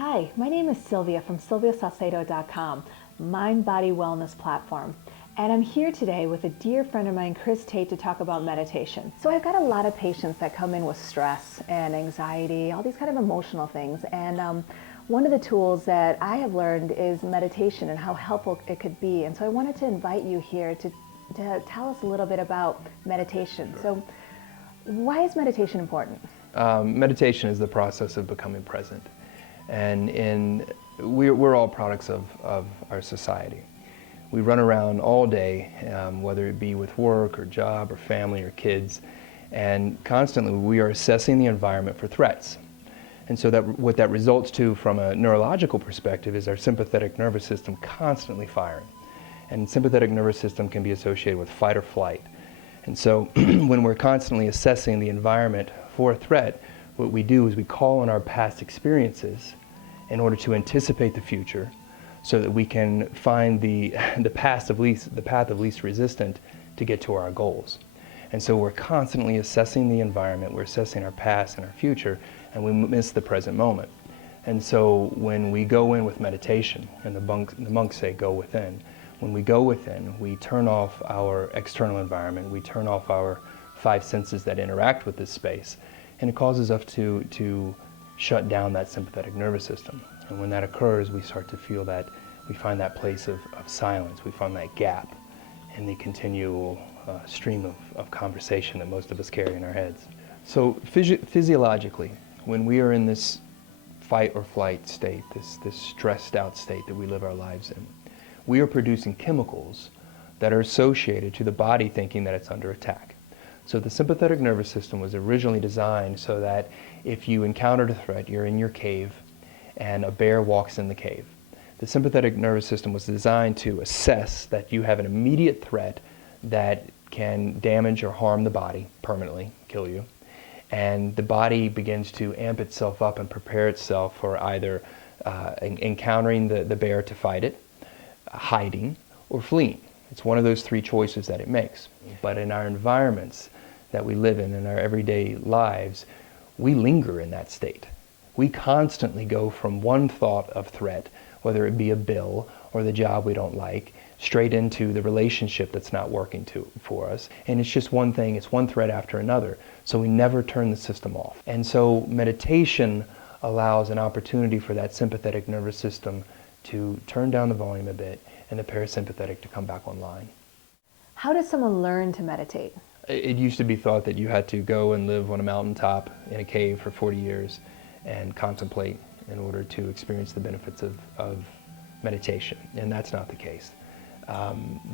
Hi, my name is Sylvia from sylviasalcedo.com, mind body wellness platform. And I'm here today with a dear friend of mine, Chris Tate, to talk about meditation. So I've got a lot of patients that come in with stress and anxiety, all these kind of emotional things. And one of the tools that I have learned is meditation and how helpful it could be. And so I wanted to invite you here to tell us a little bit about meditation. Sure. So why is meditation important? Meditation is the process of becoming present. And we're all products of our society. We run around all day, whether it be with work or job or family or kids, and constantly we are assessing the environment for threats. And so what that results to from a neurological perspective is our sympathetic nervous system constantly firing. And sympathetic nervous system can be associated with fight or flight. And so when we're constantly assessing the environment for a threat, what we do is we call on our past experiences in order to anticipate the future so that we can find the path of least resistance to get to our goals. And so we're constantly assessing the environment, we're assessing our past and our future, and we miss the present moment. And so when we go in with meditation, and the monks say go within, when we go within, we turn off our external environment, we turn off our five senses that interact with this space, and it causes us to shut down that sympathetic nervous system. And when that occurs, we start to feel that, we find that place of silence, we find that gap in the continual stream of conversation that most of us carry in our heads. So physiologically, when we are in this fight or flight state, this stressed out state that we live our lives in, we are producing chemicals that are associated to the body thinking that it's under attack. So the sympathetic nervous system was originally designed so that if you encountered a threat, you're in your cave and a bear walks in the cave. The sympathetic nervous system was designed to assess that you have an immediate threat that can damage or harm the body permanently, kill you. And the body begins to amp itself up and prepare itself for either encountering the bear to fight it, hiding, or fleeing. It's one of those three choices that it makes. But in our environments that we live in our everyday lives, we linger in that state. We constantly go from one thought of threat, whether it be a bill or the job we don't like, straight into the relationship that's not working for us. And it's just one thing, it's one threat after another. So we never turn the system off. And so meditation allows an opportunity for that sympathetic nervous system to turn down the volume a bit and the parasympathetic to come back online. How does someone learn to meditate? It used to be thought that you had to go and live on a mountaintop in a cave for 40 years and contemplate in order to experience the benefits of meditation, and that's not the case.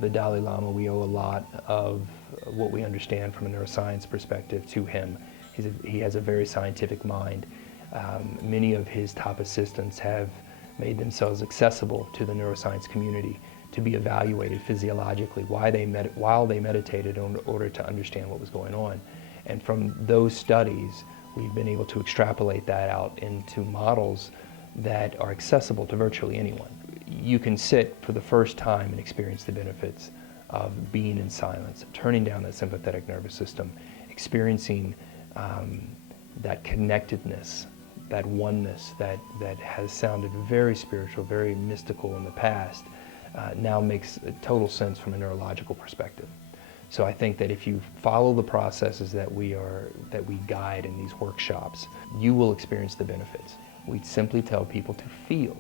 The Dalai Lama, we owe a lot of what we understand from a neuroscience perspective to him. He has a very scientific mind. Many of his top assistants have made themselves accessible to the neuroscience community to be evaluated physiologically while they meditated in order to understand what was going on. And from those studies, we've been able to extrapolate that out into models that are accessible to virtually anyone. You can sit for the first time and experience the benefits of being in silence, turning down that sympathetic nervous system, experiencing that connectedness, that oneness that has sounded very spiritual, very mystical in the past, now makes total sense from a neurological perspective. So I think that if you follow the processes that we guide in these workshops, you will experience the benefits. We simply tell people to feel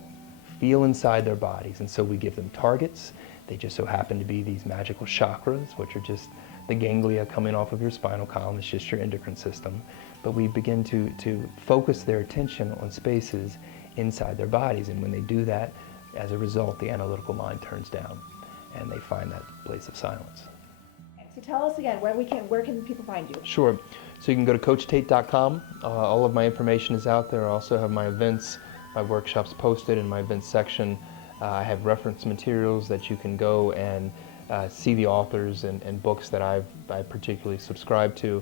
inside their bodies, and so we give them targets. They just so happen to be these magical chakras, which are just the ganglia coming off of your spinal column. It's just your endocrine system. But we begin to focus their attention on spaces inside their bodies, and when they do that, as a result, the analytical mind turns down and they find that place of silence. So tell us again, where can people find you? Sure. So you can go to coachtate.com. All of my information is out there. I also have my events, my workshops posted in my events section. I have reference materials that you can go and see the authors and books that I particularly subscribe to.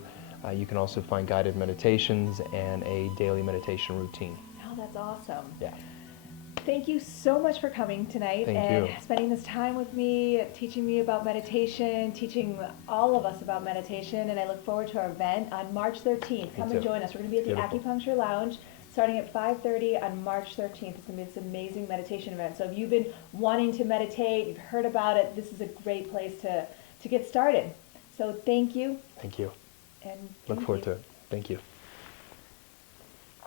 You can also find guided meditations and a daily meditation routine. Oh, that's awesome. Yeah. Thank you so much for coming tonight and spending this time with me, teaching me about meditation, teaching all of us about meditation, and I look forward to our event on March 13th. Come and join us. We're going to be at the Acupuncture Lounge, starting at 5:30 on March 13th. It's going to be this amazing meditation event. So if you've been wanting to meditate, you've heard about it, this is a great place to get started. So thank you. Thank you. And Look forward to it. Thank you.